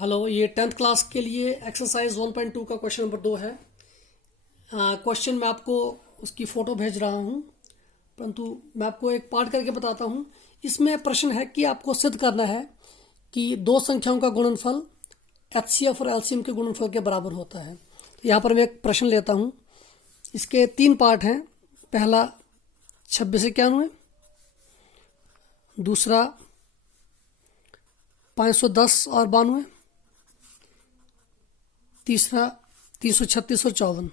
Hello, ये 10th class के लिए एक्सरसाइज 1.2 का क्वेश्चन नंबर 2 है। क्वेश्चन मैं आपको उसकी फ़ोटो भेज रहा हूँ, परंतु मैं आपको एक पार्ट करके बताता हूँ। इसमें प्रश्न है कि आपको सिद्ध करना है कि दो संख्याओं का गुणनफल एचसीएफ और एलसीएम के गुणनफल के बराबर होता है। तो यहाँ पर मैं एक प्रश्न लेता हूँ। इसके 3 पार्ट हैं। पहला 2691, दूसरा 510 और 92, तीसरा 336 और 54।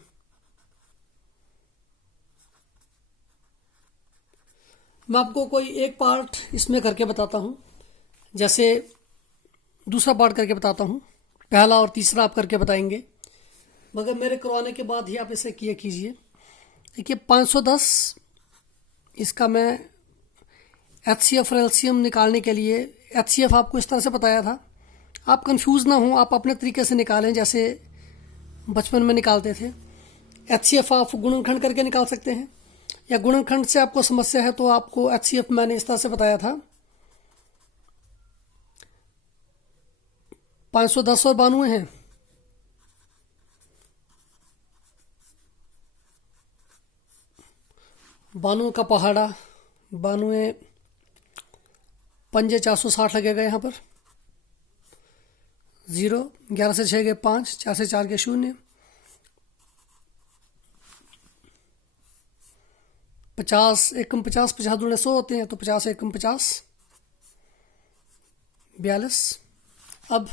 मैं आपको कोई एक पार्ट इसमें करके बताता हूँ, जैसे दूसरा पार्ट करके बताता हूँ। पहला और तीसरा आप करके बताएंगे, मगर मेरे करवाने के बाद ही आप इसे किए कीजिए। देखिए 510, इसका मैं एचसीएफ और एलसीएम निकालने के लिए एचसीएफ आपको इस तरह से बताया था। आप कंफ्यूज ना हो, आप अपने तरीके से निकालें जैसे बचपन में निकालते थे। एचसीएफ आप गुणनखंड करके निकाल सकते हैं, या गुणनखंड से आपको समस्या है तो आपको एचसीएफ मैंने इस तरह से बताया था। 510 और 92 हैं। बानवे का पहाड़ा, 92 पंजे 460 लगेगा यहाँ पर। 0, 11 से 6 के 5, 4 से 4 के 0, 50 एकम 50, 50 दूने 100 होते हैं, तो 50 एकम 50, 42। अब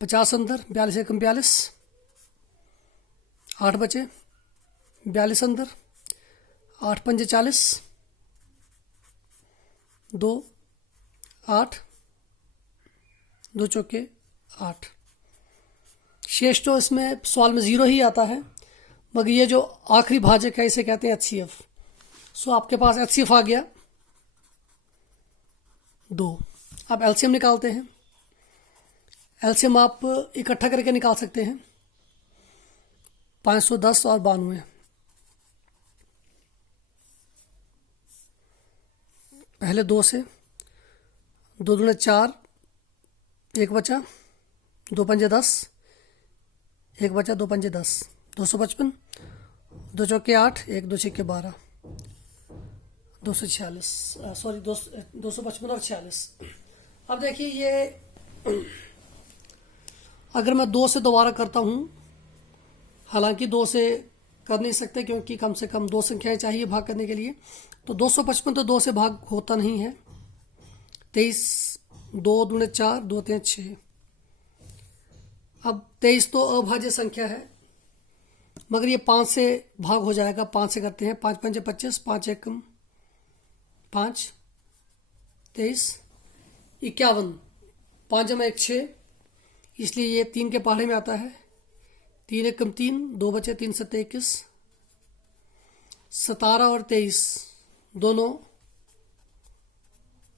50 अंदर, 42 एकम 42, 8 बचे, 42 अंदर, 8 पंजे 40, 2 8, 2 चौके 8। शेष तो इसमें सवाल में 0 ही आता है, मगर ये जो आखिरी भाजक है इसे कहते हैं एचसीएफ। सो आपके पास एचसीएफ आ गया 2। अब एलसीएम निकालते हैं। एलसीएम आप इकट्ठा करके निकाल सकते हैं। 510 और 92। पहले 2 से, 2 दूने 4, 1 बचा, 2 पंजे 10, 1 बचा, 2 पंजे 10, 255, 2 चौके 8, 1 2 छक्के 12, 246, सॉरी 255 और 46। अब देखिए ये अगर मैं 2 से दोबारा करता हूँ, हालांकि 2 से कर नहीं सकते क्योंकि कम से कम 2 संख्याएं चाहिए भाग करने के लिए, तो 255 तो 2 से भाग होता नहीं है। 23, 2 दूने 4, 2 3 6। अब 23 तो अभाज्य संख्या है, मगर ये 5 से भाग हो जाएगा। 5 से करते हैं। 5 पंजे 25, 5 एकम 5, 23, 51, 5 जमा 1 6, इसलिए ये 3 के पहाड़े में आता है। 3 एकम 3, 2 बचे, 3 7 21, 17 और 23 दोनों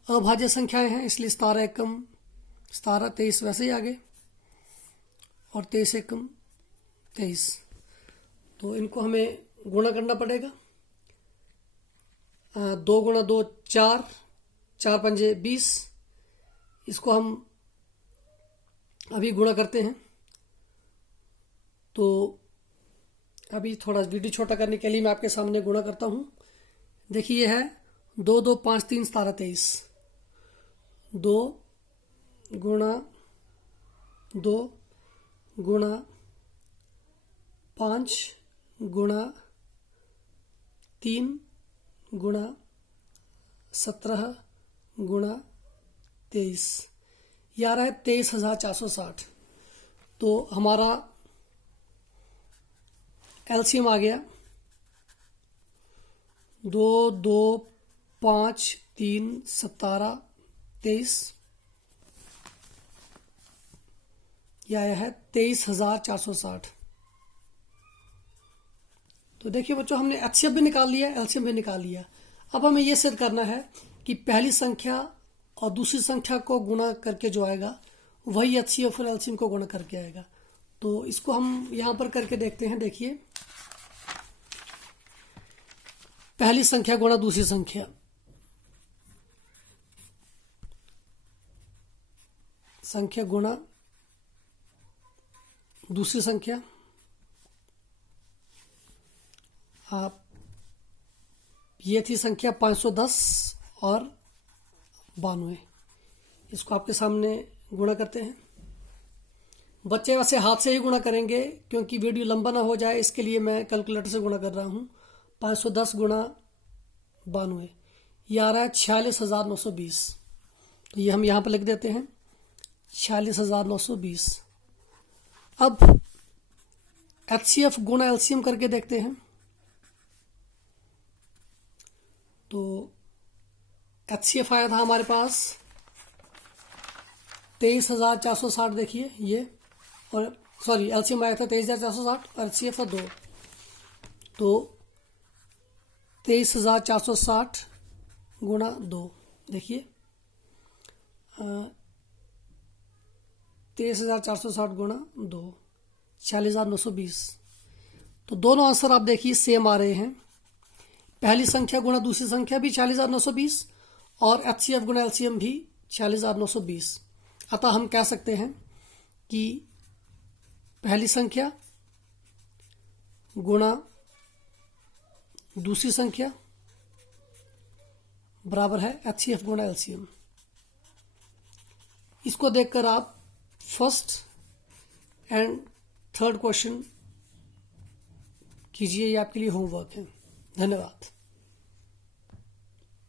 अभाज्य संख्याएं हैं, इसलिए 17 एकम 17, 23 वैसे ही आगे, और 23 एकम 23। तो इनको हमें गुणा करना पड़ेगा। 2 गुणा 2 4, 4 पंजे 20। इसको हम अभी गुणा करते हैं। तो अभी थोड़ा वीडियो छोटा करने के लिए मैं आपके सामने गुणा करता हूँ। देखिए ये है 2 2 5 3 17 23। 2 गुणा 2 गुणा 5 गुणा 3 गुणा 17 गुणा 23, यह आ रहा है 23,460। तो हमारा एलसीएम आ गया 2 2 5 3 17 23, यह आया है 23,460। तो देखिए बच्चों, हमने एचसीएफ भी निकाल लिया, एलसीएम भी निकाल लिया। अब हमें यह सिद्ध करना है कि पहली संख्या और दूसरी संख्या को गुणा करके जो आएगा वही एचसीएफ और एलसीएम को गुणा करके आएगा। तो इसको हम यहां पर करके देखते हैं। देखिए पहली संख्या गुणा दूसरी संख्या, संख्या गुणा दूसरी संख्या, आप ये थी संख्या 510 और 92। इसको आपके सामने गुणा करते हैं। बच्चे वैसे हाथ से ही गुणा करेंगे क्योंकि वीडियो लंबा ना हो जाए, इसके लिए मैं कैलकुलेटर से गुणा कर रहा हूँ। 510 गुणा 92 ये आ रहा है 46,920। तो ये हम यहाँ पर लिख देते हैं 46,920। अब HCF गुणा LCM करके देखते हैं। तो HCF आया था हमारे पास 23,460, देखिए ये, और सॉरी LCM आया था 23,460 और HCF था 2। तो 23,460 गुणा 2, देखिए 23,460 गुणा 2 46,920। तो दोनों आंसर आप देखिए सेम आ रहे हैं। पहली संख्या गुणा दूसरी संख्या भी 46,920 और HCF गुणा LCM भी 46,920। अतः हम कह सकते हैं कि पहली संख्या गुणा दूसरी संख्या बराबर है HCF गुणा LCM। इसको देखकर आप फर्स्ट एंड थर्ड क्वेश्चन कीजिए, ये आपके लिए होमवर्क है। धन्यवाद।